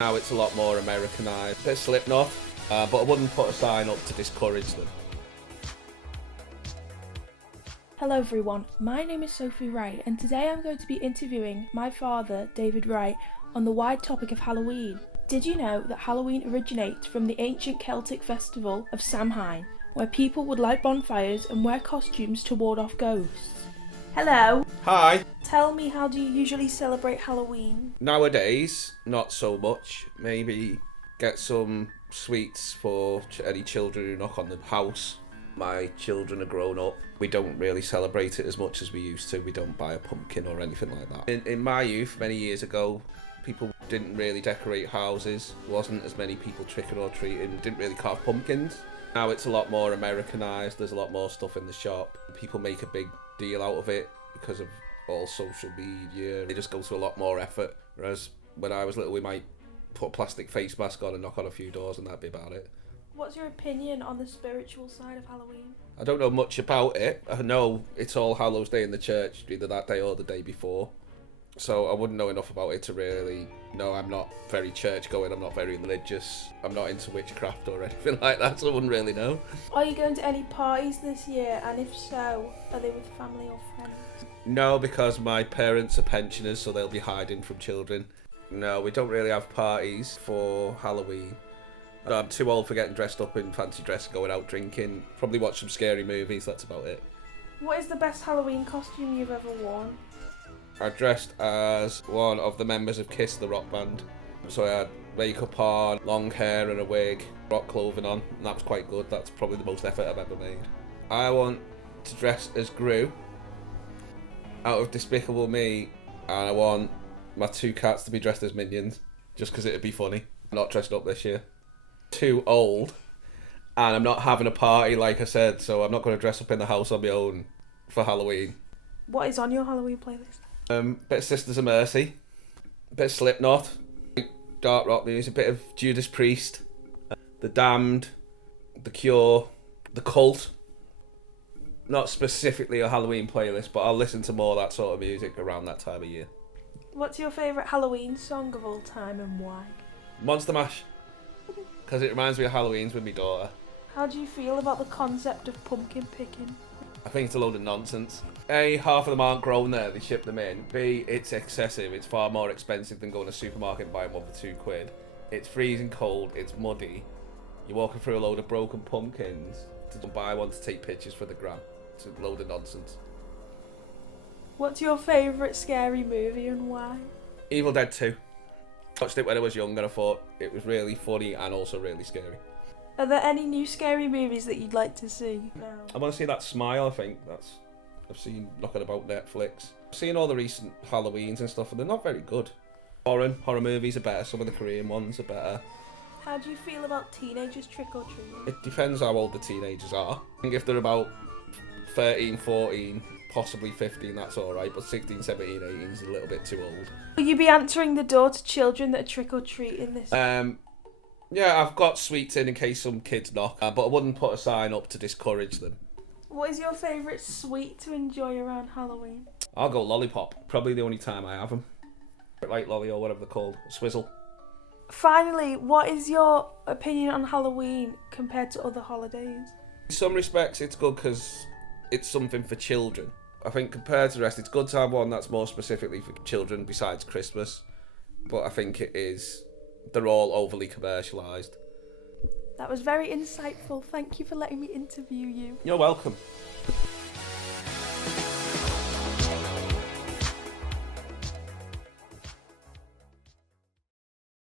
Now it's a lot more Americanised. Bit of Slipknot, but I wouldn't put a sign up to discourage them. Hello everyone, my name is Sophie Wright and today I'm going to be interviewing my father, David Wright, on the wide topic of Halloween. Did you know that Halloween originates from the ancient Celtic festival of Samhain, where people would light bonfires and wear costumes to ward off ghosts? Hello. Hi. Tell me, how do you usually celebrate Halloween? Nowadays, not so much. Maybe get some sweets for any children who knock on the house. My children are grown up. We don't really celebrate it as much as we used to. We don't buy a pumpkin or anything like that. In my youth, many years ago, people didn't really decorate houses. There wasn't as many people tricking or treating. Didn't really carve pumpkins. Now it's a lot more Americanised. There's a lot more stuff in the shop. People make a big deal out of it because of all social media. They just go to a lot more effort. Whereas when I was little, we might put a plastic face mask on and knock on a few doors and that'd be about it. What's your opinion on the spiritual side of Halloween? I don't know much about it. I know it's All Hallows Day in the church, either that day or the day before. So I wouldn't know enough about it to really know. I'm not very church going, I'm not very religious, I'm not into witchcraft or anything like that, so I wouldn't really know. Are you going to any parties this year, and if so, are they with family or friends? No, because my parents are pensioners, so they'll be hiding from children. No, we don't really have parties for Halloween. I'm too old for getting dressed up in fancy dress and going out drinking. Probably watch some scary movies, that's about it. What is the best Halloween costume you've ever worn? I dressed as one of the members of Kiss, the rock band. So I had makeup on, long hair and a wig, rock clothing on, and that was quite good. That's probably the most effort I've ever made. I want to dress as Gru out of Despicable Me, and I want my two cats to be dressed as Minions, just because it'd be funny. I'm not dressed up this year. Too old, and I'm not having a party like I said, so I'm not going to dress up in the house on my own for Halloween. What is on your Halloween playlist? Bit of Sisters of Mercy, bit of Slipknot, dark rock music, a bit of Judas Priest, The Damned, The Cure, The Cult. Not specifically a Halloween playlist, but I'll listen to more of that sort of music around that time of year. What's your favourite Halloween song of all time and why? Monster Mash, because it reminds me of Halloween's with my daughter. How do you feel about the concept of pumpkin picking? I think it's a load of nonsense. A, half of them aren't grown there, they ship them in. B, it's excessive, it's far more expensive than going to a supermarket and buying one for £2. It's freezing cold, it's muddy. You're walking through a load of broken pumpkins to buy one to take pictures for the gram. It's a load of nonsense. What's your favourite scary movie and why? Evil Dead 2. Watched it when I was young and I thought it was really funny and also really scary. Are there any new scary movies that you'd like to see? No. I want to see that Smile, I think. I've seen knocking about Netflix. I've seen all the recent Halloweens and stuff and they're not very good. Horror movies are better, some of the Korean ones are better. How do you feel about teenagers trick-or-treating? It depends how old the teenagers are. I think if they're about 13, 14, possibly 15, that's alright, but 16, 17, 18 is a little bit too old. Will you be answering the door to children that are trick-or-treating this? Yeah, I've got sweets in case some kids knock, but I wouldn't put a sign up to discourage them. What is your favourite sweet to enjoy around Halloween? I'll go lollipop. Probably the only time I have them. Like lolly or whatever they're called. Swizzle. Finally, what is your opinion on Halloween compared to other holidays? In some respects, it's good because it's something for children. I think compared to the rest, it's good to have one that's more specifically for children besides Christmas. But I think they're all overly commercialised. That was very insightful. Thank you for letting me interview you. You're welcome.